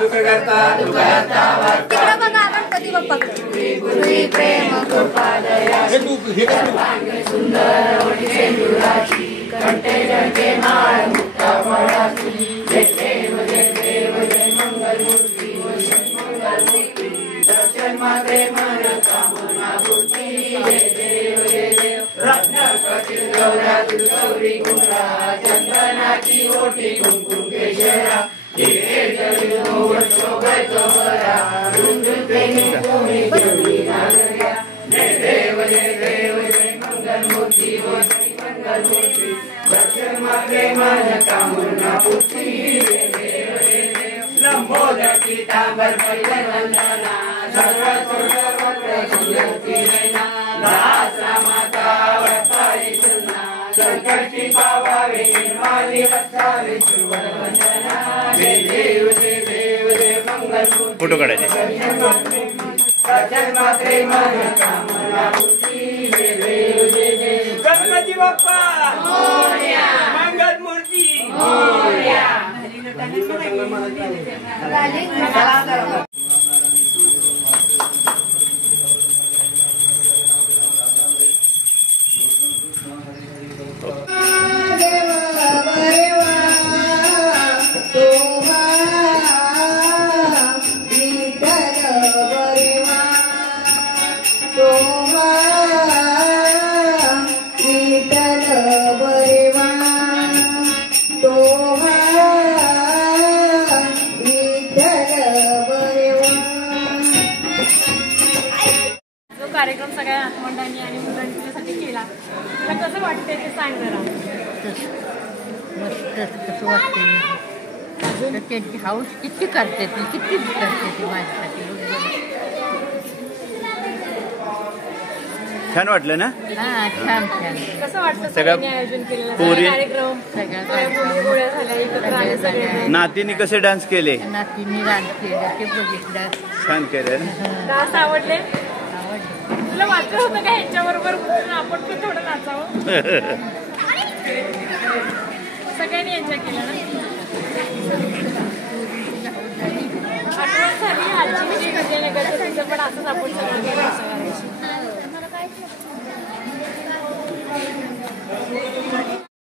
तिकडे बघा गणपती बाप्पाकडे प्रेम कृपा दया सुंदर कंठे जगे माळ मुक्ता फळाची जय देव जय देव जय मंगल मूर्ती मंगल मूर्ती दर्शन मात्रे मन कामना पूर्ती जय देव जय देव रत्नाकरातील गौरातील गौरी कुंडा चंदनाची ओटी कुंकुम केशरा फोटो काढायचे गणपती बाप्पा मंगल मूर्ती कार्यक्रम सगळ्या मंडळांनी आणि मुलांसाठी केला तर कसं वाटतंय ते सांग जरा. मस्त कसं वाटतंय त्यांची हाऊस किती करते ती किती करते ती माझ्यासाठी. छान वाटलं ना. हा छान छान. कसं वाटतं सगळ्यांनी आयोजन केलेलं कार्यक्रम गोळ्या झाल्या एकत्र आले सगळे. नातीने कसे डान्स केले. नातीने डान्स केले ते बघितलं छान केलं. डान्स आवडले. तुला वाटलं होतं का ह्यांच्याबरोबर आपण पण थोडं नाचावं. सगळ्यांनी एन्जॉय केलं ना. आठवण झाली आजीची विजयनगरचं तिचं पण असंच आपण सगळं